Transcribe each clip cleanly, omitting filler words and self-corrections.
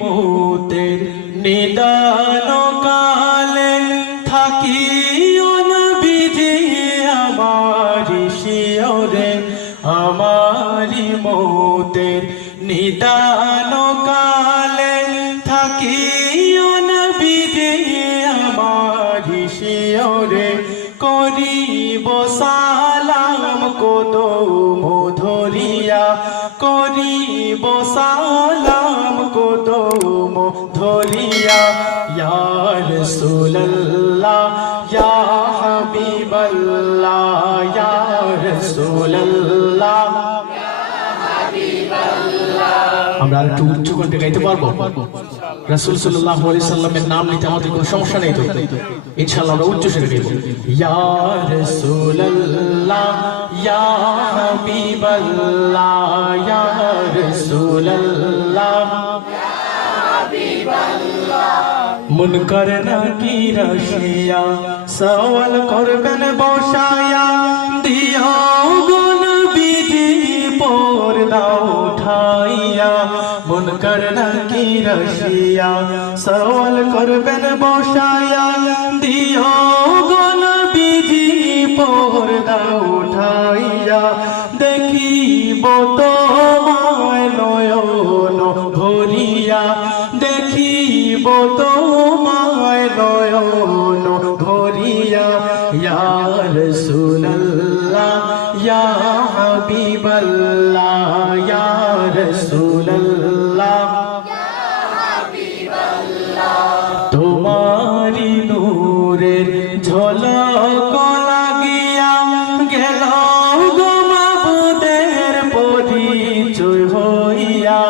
মৌতের নিদান কালে থাকিও না বিধি আমারি শিয়রে, আমারি মৌতের নিদান কালে থাকিও না বিধি আমারি শিয়রে, করিব সালাম কদম ধরিয়া, করিব সালাম কদম ধরিয়া, ইয়া রাসূলুল্লাহ ইয়া হাবিবাল্লাহ, ইয়া রাসূলুল্লাহ। আমরা একটু উচ্চ কণ্ঠে গাইতে পারবো? রাসূল সাল্লাল্লাহু আলাইহি সাল্লামের নাম নিতে আমাদের কোনো সমস্যা নেই তো? ইনশাআল্লাহ আমরা উচ্চ স্বরে গাইবো, ইয়া রাসূলুল্লাহ ইয়া হাবিবাল্লাহ, ইয়া রাসূলুল্লাহ। মুনকার নাকির আসিয়া সওয়াল করবেন বসায়া, দিও গো নবীজি পর্দা উঠাইয়া। মুনকার নাকির আসিয়া সওয়াল করবেন বসায়া, দিও গো নবীজি পর্দা উঠাইয়া। দেখিব তোমায় নয়ন ভরিয়া, দেখিব তোমায় নয়ন ভরিয়া, ইয়া রাসূলুল্লাহ ইয়া হাবিবাল্লাহ, ইয়া রাসূলুল্লাহ। তোমারি নূরের ঝলক লাগিয়া গেল গো মাবুদের পরিচয় হইয়া।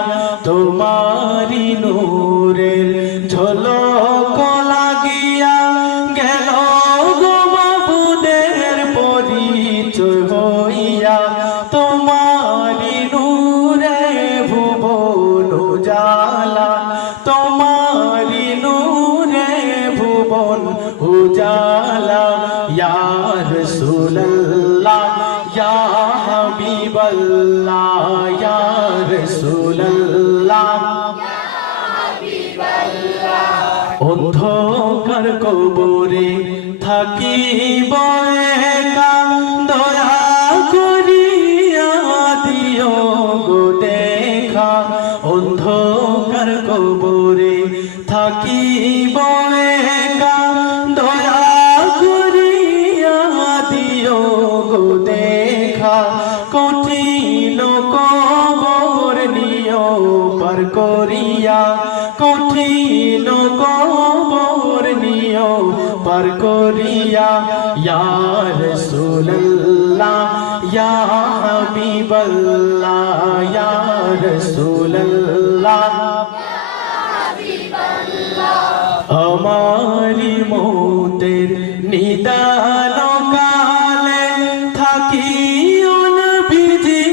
তোমারি নূরের ঝলক লাগিয়া গেল গো মাবুদের পরিচয় হইয়া। তোমারি নূরে ভুবন উজালা, তোমারি নূরে ভুবন উজালা, ইয়া রাসূলুল্লাহ ইয়া হাবিবাল্লাহ, ইয়া রাসূলুল্লাহ। অন্ধকার কবরে থাকিব একা, দয়া করিয়া দিও গো দেখা। অন্ধকার কবরে থাকিব একা, দয়া করিয়া দিও গো দেখা। কঠিন কবর নিও পার করিয়া, কঠিন কবর নিও পার করিয়া, ইয়া রাসূলুল্লাহ ইয়া হাবিবাল্লাহ, ইয়া রাসূলুল্লাহ। আমারি মৌতের নিদান কালে থাকিও না বিধি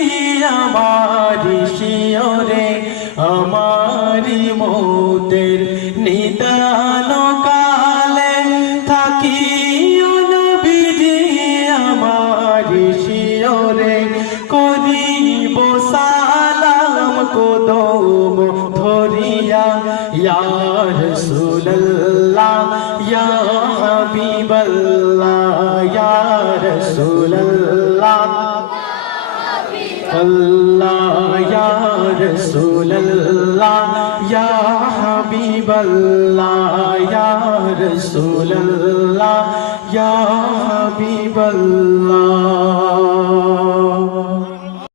আমারি শিয়রে, আমারি মৌতের নিদান কালে থাকিও না বিধি আমারি শিয়রে, করিব সালাম কদম ধরিয়া, ইয়া রাসূলুল্লাহ ইয়া হাবিবাল্লাহ, ইয়া রাসূলুল্লাহ। আল্লাহ ইয়া রাসূলুল্লাহ ইয়া হাবিবাল্লাহ, ইয়া রাসূলুল্লাহ ইয়া হাবিবাল্লাহ।